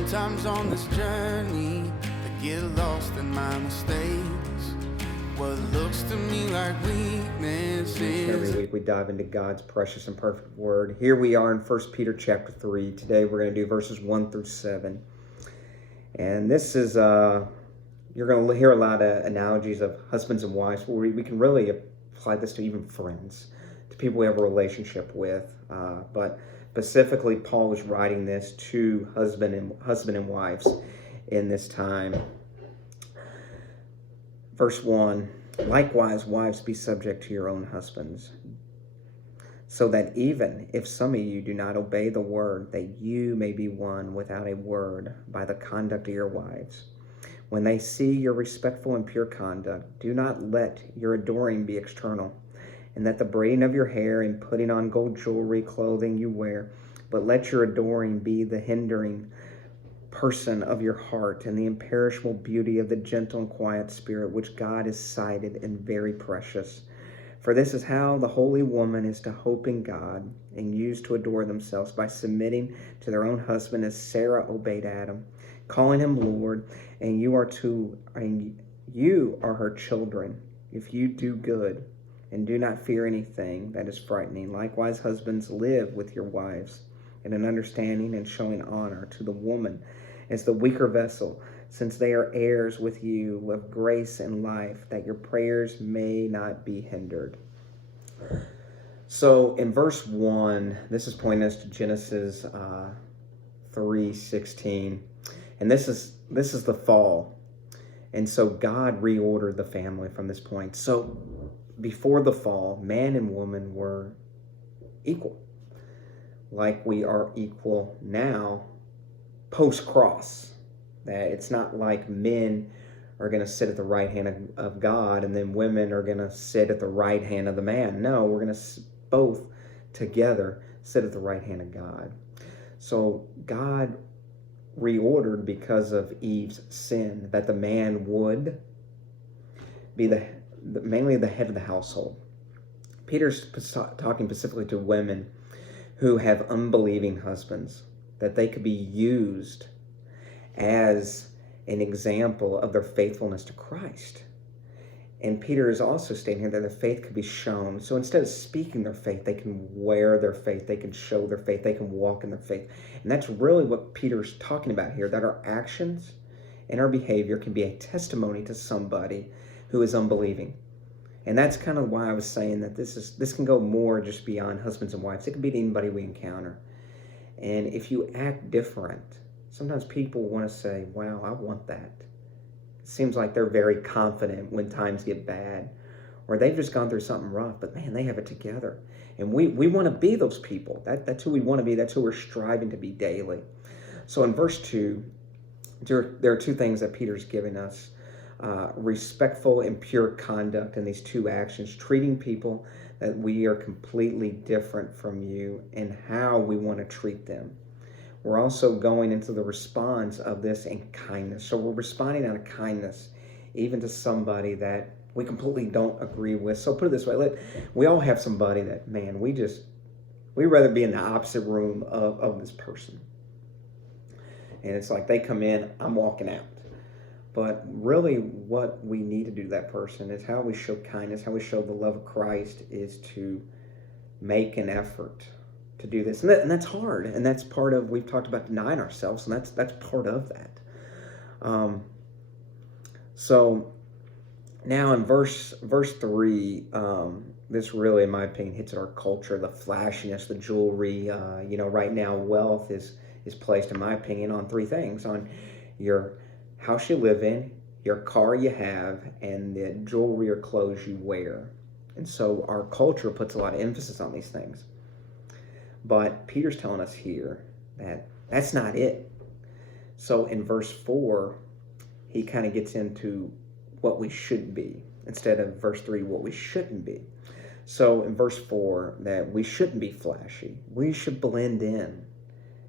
Sometimes on this journey, I get lost in my mistakes. What looks to me like weakness Every is. week we dive into God's precious and perfect word. Here we are in 1 Peter chapter 3. Today we're going to do verses 1 through 7. And this is, you're going to hear a lot of analogies of husbands and wives. We can really apply this to even friends, to people we have a relationship with. But specifically, Paul was writing this to husband and wives in this time. Verse 1, likewise, wives, be subject to your own husbands, so that even if some of you do not obey the word, that you may be won without a word by the conduct of your wives. When they see your respectful and pure conduct, do not let your adoring be external, and that the braiding of your hair and putting on gold jewelry, clothing you wear, but let your adoring be the hindering person of your heart and the imperishable beauty of the gentle and quiet spirit, which God has cited and very precious. For this is how the holy woman is to hope in God and use to adore themselves by submitting to their own husband, as Sarah obeyed Adam, calling him Lord, and you are her children if you do good and do not fear anything that is frightening. Likewise, husbands, live with your wives in an understanding and showing honor to the woman as the weaker vessel, since they are heirs with you of grace and life, that your prayers may not be hindered. So in verse 1, this is pointing us to Genesis 3:16, and this is the fall. And so God reordered the family from this point. So before the fall, man and woman were equal, like we are equal now post-cross. That it's not like men are going to sit at the right hand of God and then women are going to sit at the right hand of the man. No, we're going to both together sit at the right hand of God. So God reordered because of Eve's sin that the man would be mainly the head of the household. Peter's talking specifically to women who have unbelieving husbands, that they could be used as an example of their faithfulness to Christ. And Peter is also stating here that their faith could be shown. So instead of speaking their faith, they can wear their faith, they can show their faith, they can walk in their faith. And that's really what Peter's talking about here, that our actions and our behavior can be a testimony to somebody who is unbelieving. And that's kind of why I was saying that this can go more just beyond husbands and wives. It can be to anybody we encounter. And if you act different, sometimes people want to say, wow, I want that. It seems like they're very confident when times get bad, or they've just gone through something rough, but man, they have it together. And we want to be those people. That's who we want to be. That's who we're striving to be daily. So in verse 2, there are two things that Peter's giving us. Respectful and pure conduct in these two actions, treating people that we are completely different from you and how we want to treat them. We're also going into the response of this in kindness. So we're responding out of kindness, even to somebody that we completely don't agree with. So put it this way, we all have somebody that, man, we'd rather be in the opposite room of this person. And it's like they come in, I'm walking out. But really what we need to do to that person is how we show kindness, how we show the love of Christ, is to make an effort to do this. And that's hard. And that's part of, we've talked about denying ourselves, and that's part of that. So now in verse 3, this really, in my opinion, hits at our culture, the flashiness, the jewelry. Right now wealth is placed, in my opinion, on three things: on your house you live in, your car you have, and the jewelry or clothes you wear. And so our culture puts a lot of emphasis on these things. But Peter's telling us here that that's not it. So in verse 4, he kind of gets into what we should be, instead of verse 3, what we shouldn't be. So in verse 4, that we shouldn't be flashy. We should blend in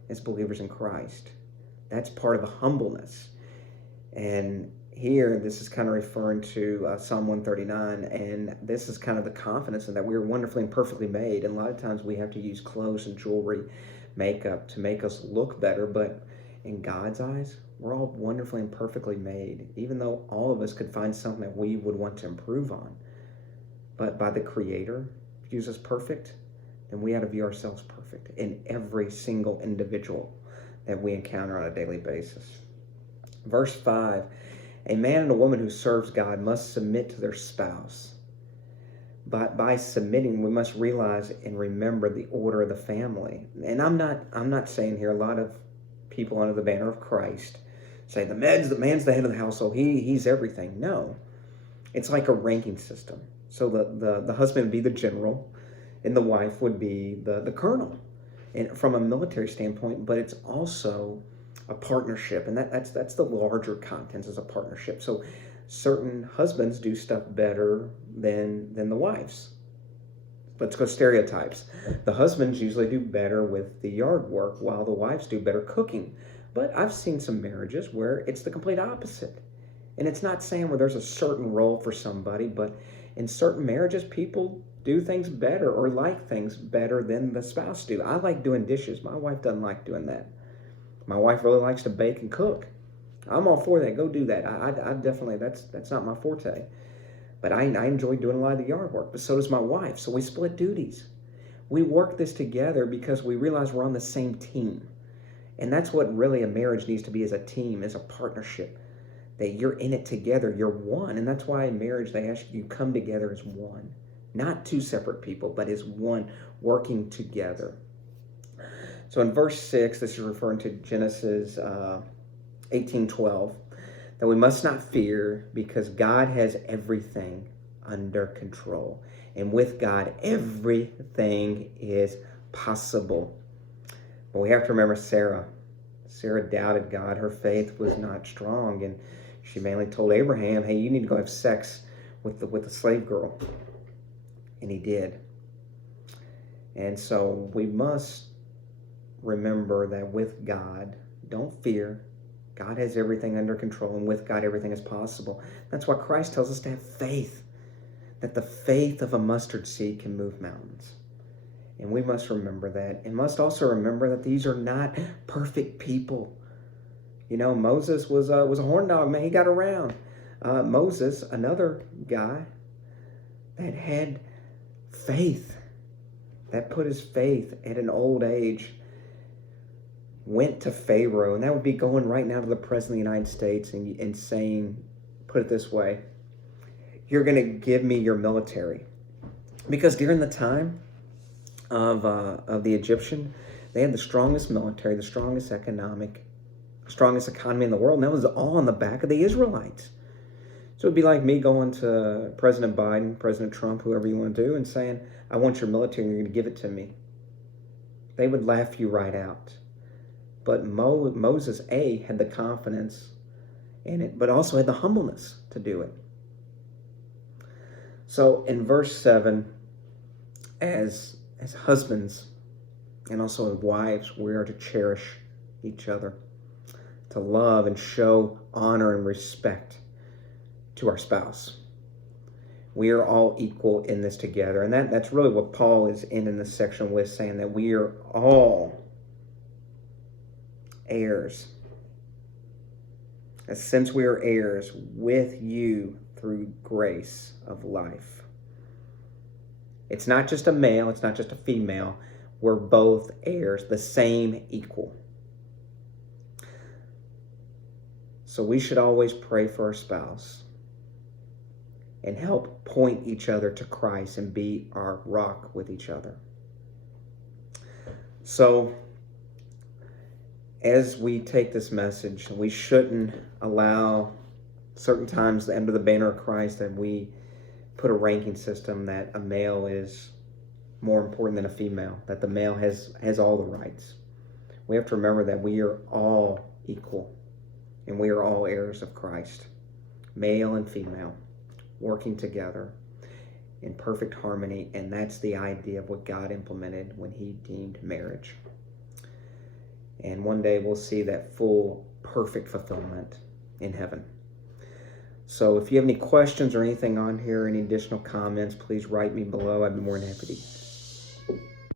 as believers in Christ. That's part of the humbleness. And here, this is kind of referring to Psalm 139, and this is kind of the confidence in that we are wonderfully and perfectly made. And a lot of times we have to use clothes and jewelry, makeup to make us look better, but In God's eyes, we're all wonderfully and perfectly made, even though all of us could find something that we would want to improve on. But by the Creator views us perfect, then we ought to view ourselves perfect in every single individual that we encounter on a daily basis. Verse 5, a man and a woman who serves God must submit to their spouse. But by submitting, we must realize and remember the order of the family. And I'm not saying here, a lot of people under the banner of Christ say the man's the head of the household. He's everything. No, it's like a ranking system. So the husband would be the general, and the wife would be the colonel, and from a military standpoint. But it's also a partnership, and that's the larger contents as a partnership. So certain husbands do stuff better than the wives. Let's go stereotypes. The husbands usually do better with the yard work, while the wives do better cooking. But I've seen some marriages where it's the complete opposite. And it's not saying where there's a certain role for somebody, but in certain marriages, people do things better or like things better than the spouse do. I like doing dishes. My wife doesn't like doing that. My wife really likes to bake and cook. I'm all for that. Go do that. I definitely, that's not my forte. But I enjoy doing a lot of the yard work, but so does my wife. So we split duties. We work this together because we realize we're on the same team. And that's what really a marriage needs to be, as a team, as a partnership. That you're in it together, you're one. And that's why in marriage they ask you come together as one. Not two separate people, but as one, working together. So in verse 6, this is referring to Genesis 18:12. That we must not fear, because God has everything under control. And with God, everything is possible. But we have to remember Sarah. Sarah doubted God. Her faith was not strong. And she mainly told Abraham, hey, you need to go have sex with the slave girl. And he did. And so we must remember that with God, don't fear. God has everything under control, and with God, everything is possible. That's why Christ tells us to have faith, that the faith of a mustard seed can move mountains. And we must remember that, and must also remember that these are not perfect people. You know, Moses was a horn dog, man. He got around. Moses, another guy that had faith, that put his faith at an old age, went to Pharaoh, and that would be going right now to the President of the United States and saying, put it this way, you're going to give me your military. Because during the time of the Egyptian, they had the strongest military, the strongest economy in the world, and that was all on the back of the Israelites. So it'd be like me going to President Biden, President Trump, whoever you want to do, and saying, I want your military, and you're going to give it to me. They would laugh you right out. But Moses, had the confidence in it, but also had the humbleness to do it. So in verse 7, as husbands and also as wives, we are to cherish each other, to love and show honor and respect to our spouse. We are all equal in this together. And that's really what Paul is in this section with, saying that we are all heirs. And since we are heirs with you through grace of life. It's not just a male, it's not just a female. We're both heirs, the same equal. So we should always pray for our spouse and help point each other to Christ and be our rock with each other. So as we take this message, we shouldn't allow certain times under the banner of Christ that we put a ranking system that a male is more important than a female, that the male has all the rights. We have to remember that we are all equal, and we are all heirs of Christ, male and female, working together in perfect harmony, and that's the idea of what God implemented when he deemed marriage. And one day we'll see that full, perfect fulfillment in heaven. So if you have any questions or anything on here, any additional comments, please write me below. I'd be more than happy to